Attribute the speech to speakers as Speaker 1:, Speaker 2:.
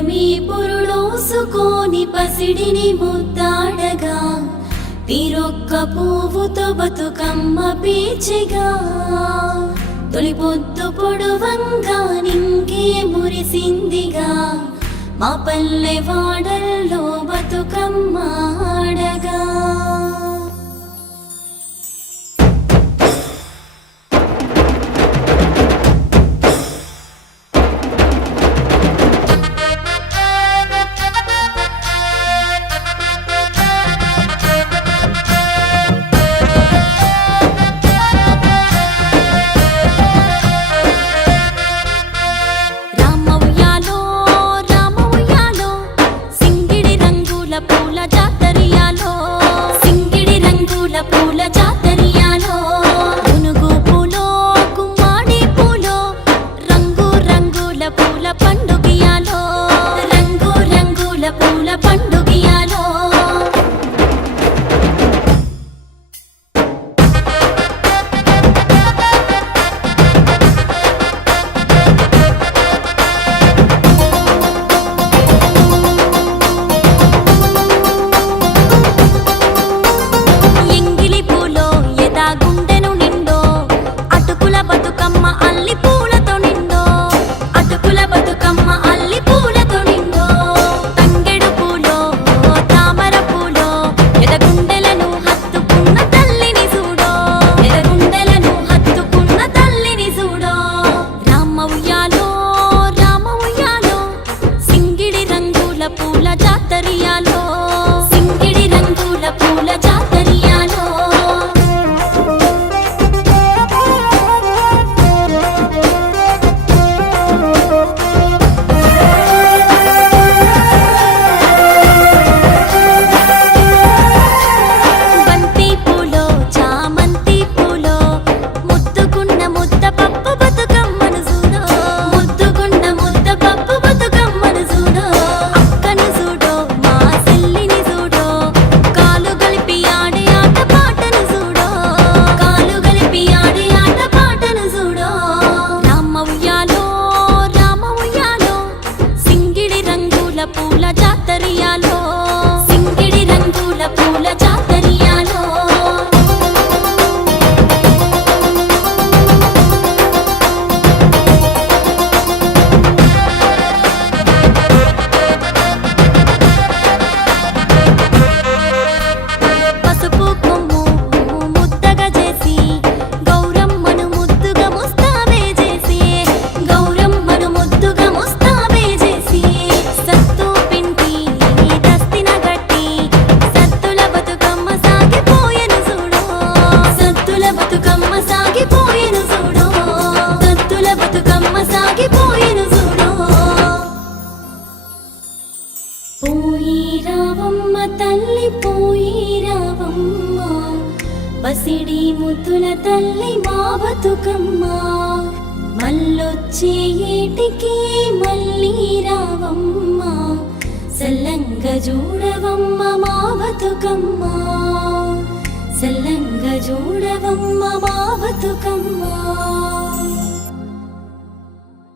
Speaker 1: మీ పురుడోసుకోని పసిడిని ముద్దాడగా. తీరొక్క పువ్వుతో బతుకమ్మ పీచిగా. తొలి పొద్దు పొడువంగా నింకే మురిసిందిగా. మా పల్లె వాడల్లో బతుకమ్మ ఆడగా. તરિયાનો పోయిరావమ్మ తల్లి పోయిరావమ్మ. పసిడి ముద్దుల తల్లి మా బతుకమ్మ. మళ్ళొచ్చే ఏటికి మళ్ళీ రావమ్మ. సల్లంగ చూడవమ్మ మా బతుకమ్మ. సల్లంగ చూడవమ్మ మా